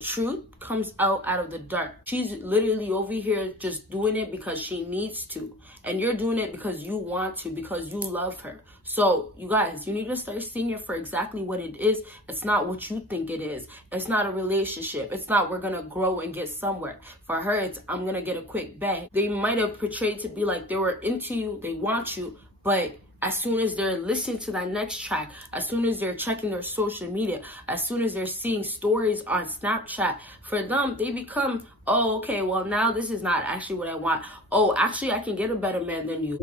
Truth comes out of the dark. She's literally over here just doing it because she needs to, and you're doing it because you want to, because you love her. So you guys, you need to start seeing it for exactly what it is. It's not what you think it is. It's not a relationship. It's not we're gonna grow and get somewhere. For her, it's I'm gonna get a quick bag. They might have portrayed to be like they were into you, they want you, but as soon as they're listening to that next track, as soon as they're checking their social media, as soon as they're seeing stories on Snapchat, for them, they become, oh, okay, well, now this is not actually what I want. Oh, actually, I can get a better man than you.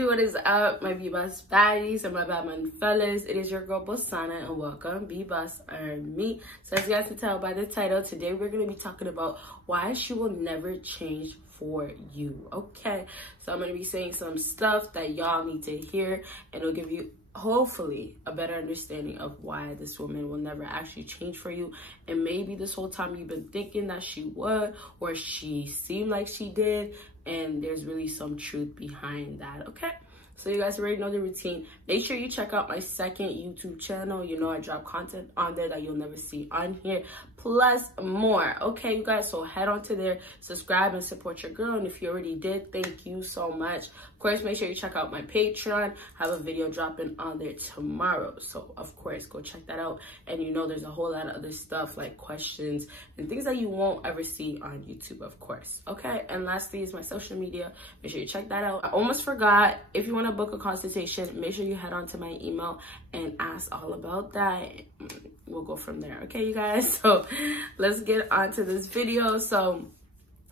What is up, my BBossBaddies and my bad man fellas? It is your girl Bosana, and welcome BBossArmy. So as you guys can tell by the title, today we're going to be talking about why she will never change for you. Okay, so I'm going to be saying some stuff that y'all need to hear, and it'll give you hopefully a better understanding of why this woman will never actually change for you. And maybe this whole time you've been thinking that she would, or she seemed like she did, and there's really some truth behind that. Okay, so you guys already know the routine. Make sure you check out my second YouTube channel. You know I drop content on there that you'll never see on here, plus more. Okay, you guys, so head on to there, subscribe and support your girl. And if you already did, thank you so much. Of course, make sure you check out my Patreon. I have a video dropping on there tomorrow, so of course go check that out. And you know there's a whole lot of other stuff like questions and things that you won't ever see on YouTube, of course. Okay, and lastly is my social media. Make sure you check that out. I almost forgot, if you want to book a consultation, make sure you head on to my email and ask all about that. We'll go from there. Okay, you guys, so let's get on to this video. So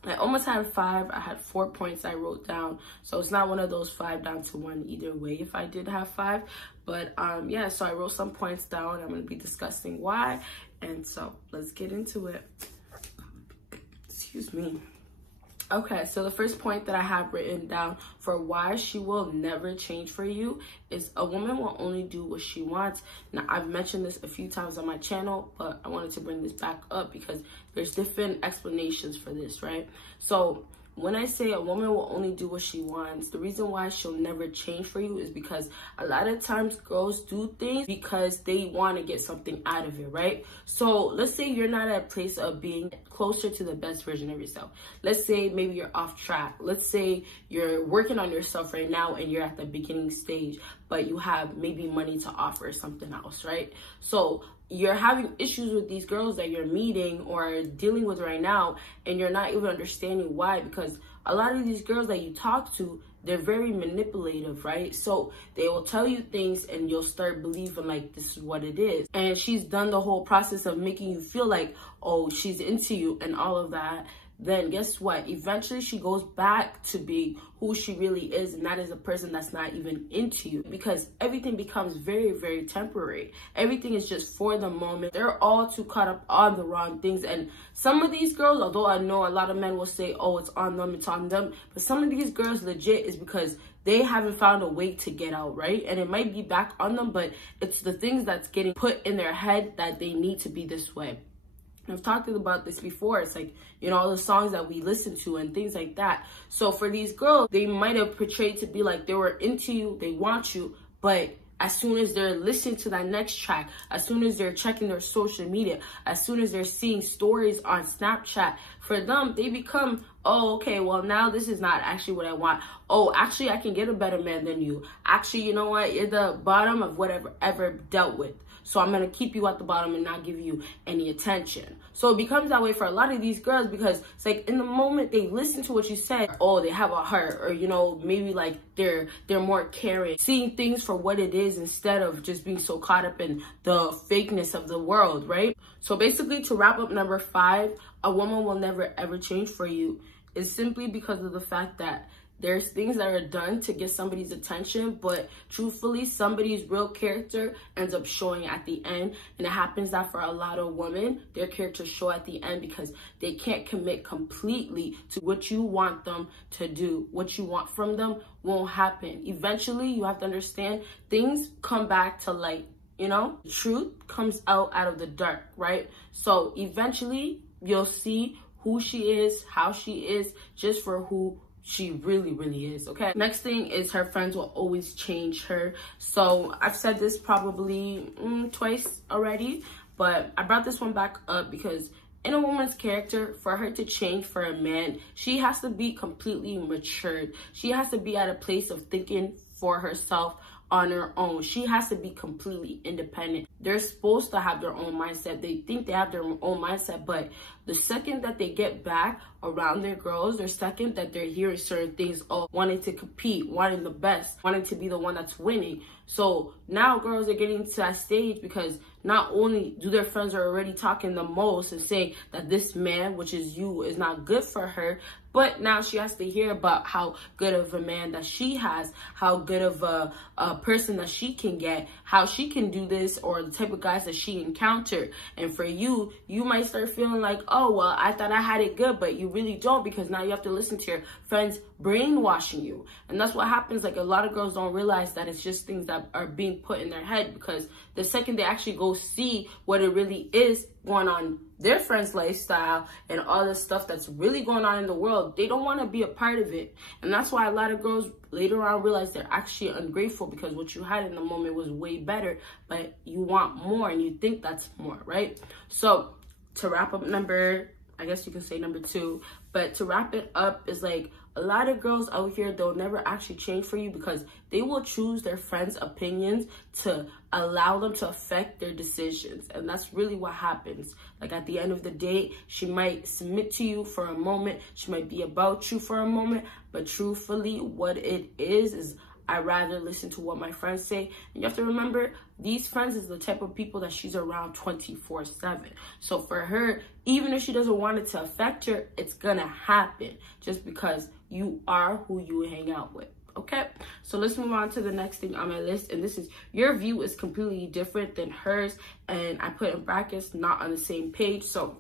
I almost had 5. I had 4 points I wrote down, so it's not one of those 5 down to 1 either way if I did have 5. But yeah, so I wrote some points down. I'm going to be discussing why, and so let's get into it. Excuse me. Okay, so the first point that I have written down for why she will never change for you is a woman will only do what she wants. Now, I've mentioned this a few times on my channel, but I wanted to bring this back up because there's different explanations for this, right? So when I say a woman will only do what she wants, the reason why she'll never change for you is because a lot of times girls do things because they want to get something out of it, right? So let's say you're not at a place of being closer to the best version of yourself. Let's say maybe you're off track. Let's say you're working on yourself right now and you're at the beginning stage, but you have maybe money to offer something else, right? So you're having issues with these girls that you're meeting or dealing with right now, and you're not even understanding why, because a lot of these girls that you talk to, they're very manipulative, right? So they will tell you things and you'll start believing like this is what it is. And she's done the whole process of making you feel like, oh, she's into you and all of that. Then guess what? Eventually she goes back to being who she really is, and that is a person that's not even into you, because everything becomes very, very temporary. Everything is just for the moment. They're all too caught up on the wrong things. And some of these girls, although I know a lot of men will say, oh, it's on them, but some of these girls legit is because they haven't found a way to get out, right? And it might be back on them, but it's the things that's getting put in their head that they need to be this way. I've talked about this before. It's like, you know, all the songs that we listen to and things like that. So for these girls, they might have portrayed to be like they were into you, they want you, but as soon as they're listening to that next track, as soon as they're checking their social media, as soon as they're seeing stories on Snapchat, for them, they become, oh, okay, well, now this is not actually what I want. Oh, actually, I can get a better man than you. Actually, you know what? You're the bottom of whatever ever dealt with. So I'm going to keep you at the bottom and not give you any attention. So it becomes that way for a lot of these girls, because it's like in the moment they listen to what you said, oh, they have a heart, or, you know, maybe like they're more caring, seeing things for what it is instead of just being so caught up in the fakeness of the world, right? So basically, to wrap up number 5, a woman will never ever change for you is simply because of the fact that there's things that are done to get somebody's attention, but truthfully, somebody's real character ends up showing at the end. And it happens that for a lot of women, their characters show at the end because they can't commit completely to what you want them to do. What you want from them won't happen. Eventually, you have to understand things come back to light you know? The truth comes out of the dark, right? So eventually you'll see who she is, how she is, just for who she really is, okay? Next thing is her friends will always change her. So I've said this probably twice already, but I brought this one back up because in a woman's character, for her to change for a man, she has to be completely matured. She has to be at a place of thinking for herself on her own. She has to be completely independent. They're supposed to have their own mindset. They think they have their own mindset, but the second that they get back around their girls, the second that they're hearing certain things, oh, wanting to compete, wanting the best, wanting to be the one that's winning. So now girls are getting to that stage because not only do their friends are already talking the most and saying that this man, which is you, is not good for her, but now she has to hear about how good of a man that she has, how good of a person that she can get, how she can do this, or the type of guys that she encountered. And for you, you might start feeling like, oh, well, I thought I had it good, but you really don't, because now you have to listen to your friends brainwashing you. And that's what happens. Like, a lot of girls don't realize that it's just things that are being put in their head, because the second they actually go see what it really is going on their friend's lifestyle and all the stuff that's really going on in the world, they don't want to be a part of it. And that's why a lot of girls later on realize they're actually ungrateful, because what you had in the moment was way better, but you want more and you think that's more, right? So to wrap up I guess you can say number 2, but to wrap it up is like, a lot of girls out here, they'll never actually change for you because they will choose their friends' opinions to allow them to affect their decisions. And that's really what happens. Like, at the end of the day, she might submit to you for a moment. She might be about you for a moment. But truthfully, what it is I rather listen to what my friends say. And you have to remember, these friends is the type of people that she's around 24/7. So for her, even if she doesn't want it to affect her, it's gonna happen just because you are who you hang out with. Okay, so let's move on to the next thing on my list, and this is, your view is completely different than hers, and I put in brackets, not on the same page. So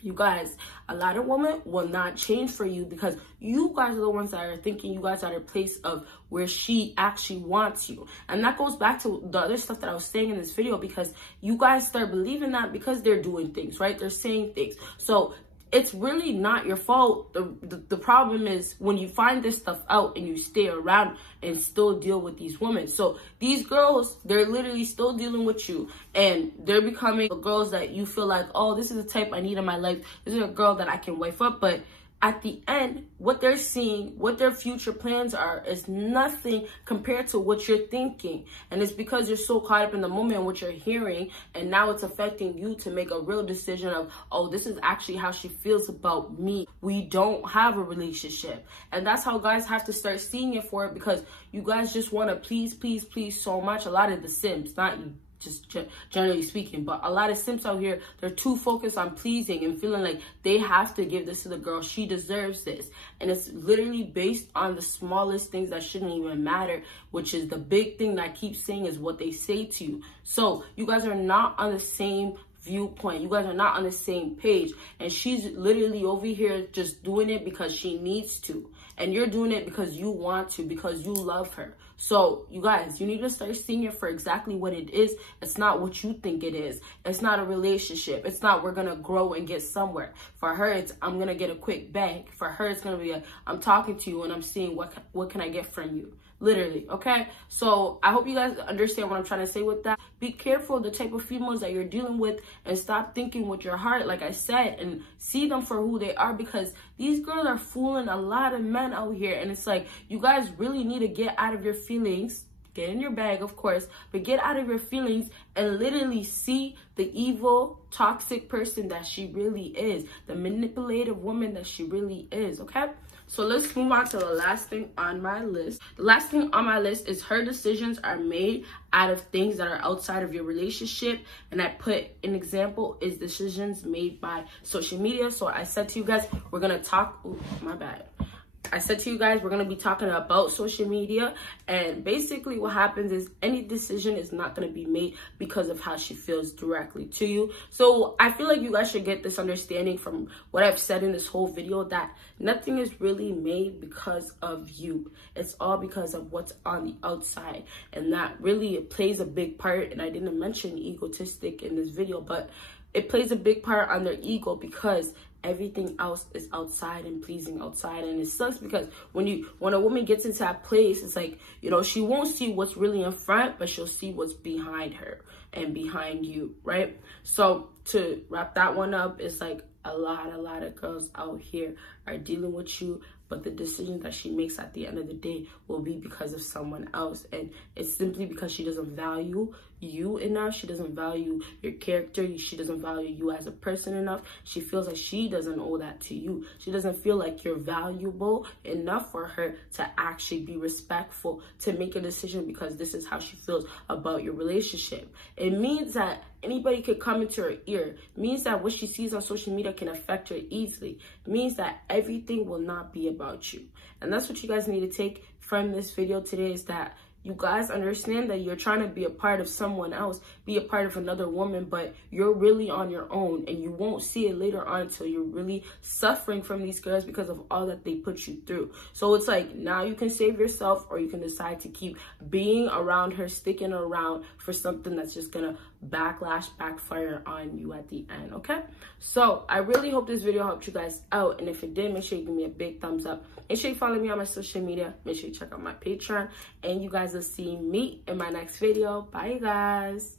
you guys, a lot of women will not change for you because you guys are the ones that are thinking you guys are at a place of where she actually wants you. And that goes back to the other stuff that I was saying in this video, because you guys start believing that because they're doing things, right? They're saying things. So it's really not your fault. The problem is when you find this stuff out and you stay around and still deal with these women. So these girls, they're literally still dealing with you, and they're becoming the girls that you feel like, oh, this is the type I need in my life. This is a girl that I can wife up. But at the end, what they're seeing, what their future plans are, is nothing compared to what you're thinking. And it's because you're so caught up in the moment and what you're hearing, and now it's affecting you to make a real decision of, oh, this is actually how she feels about me. We don't have a relationship. And that's how guys have to start seeing it for it, because you guys just want to please so much. A lot of the Sims, not you, just generally speaking, but a lot of simps out here, they're too focused on pleasing and feeling like they have to give this to the girl. She deserves this. And it's literally based on the smallest things that shouldn't even matter, which is the big thing that I keep saying is what they say to you. So you guys are not on the same viewpoint. You guys are not on the same page. And she's literally over here just doing it because she needs to. And you're doing it because you want to, because you love her. So you guys, you need to start seeing it for exactly what it is. It's not what you think it is. It's not a relationship. It's not we're going to grow and get somewhere. For her, it's I'm going to get a quick bag. For her, it's going to be I'm talking to you and I'm seeing what can I get from you. Literally, okay? So I hope you guys understand what I'm trying to say with that. Be careful of the type of females that you're dealing with, and stop thinking with your heart, like I said, and see them for who they are, because these girls are fooling a lot of men out here. And it's like, you guys really need to get out of your feelings. Get in your bag, of course, but get out of your feelings and literally see the evil, toxic person that she really is, the manipulative woman that she really is, okay? So let's move on to the last thing on my list. The last thing on my list is her decisions are made out of things that are outside of your relationship. And I put an example is decisions made by social media. So I said to you guys, we're going to talk. Oh, my bad. I said to you guys, we're going to be talking about social media, and basically what happens is any decision is not going to be made because of how she feels directly to you. So I feel like you guys should get this understanding from what I've said in this whole video, that nothing is really made because of you. It's all because of what's on the outside, and that really plays a big part. And I didn't mention egotistic in this video, but it plays a big part on their ego, because everything else is outside and pleasing outside. And it sucks because when a woman gets into that place, it's like, you know, she won't see what's really in front, but she'll see what's behind her and behind you, right? So to wrap that one up, it's like a lot of girls out here are dealing with you, but the decision that she makes at the end of the day will be because of someone else. And it's simply because she doesn't value you enough. She doesn't value your character. She doesn't value you as a person enough. She feels like she doesn't owe that to you. She doesn't feel like you're valuable enough for her to actually be respectful, to make a decision, because this is how she feels about your relationship. It means that anybody could come into her ear. It means that what she sees on social media can affect her easily. It means that everything will not be about you. And that's what you guys need to take from this video today, is that you guys understand that you're trying to be a part of someone else, be a part of another woman, but you're really on your own, and you won't see it later on until you're really suffering from these girls because of all that they put you through. So it's like, now you can save yourself, or you can decide to keep being around her, sticking around for something that's just gonna backfire on you at the end, okay? So I really hope this video helped you guys out, and if it did, make sure you give me a big thumbs up. Make sure you follow me on my social media. Make sure you check out my Patreon, and you guys will see me in my next video. Bye, you guys.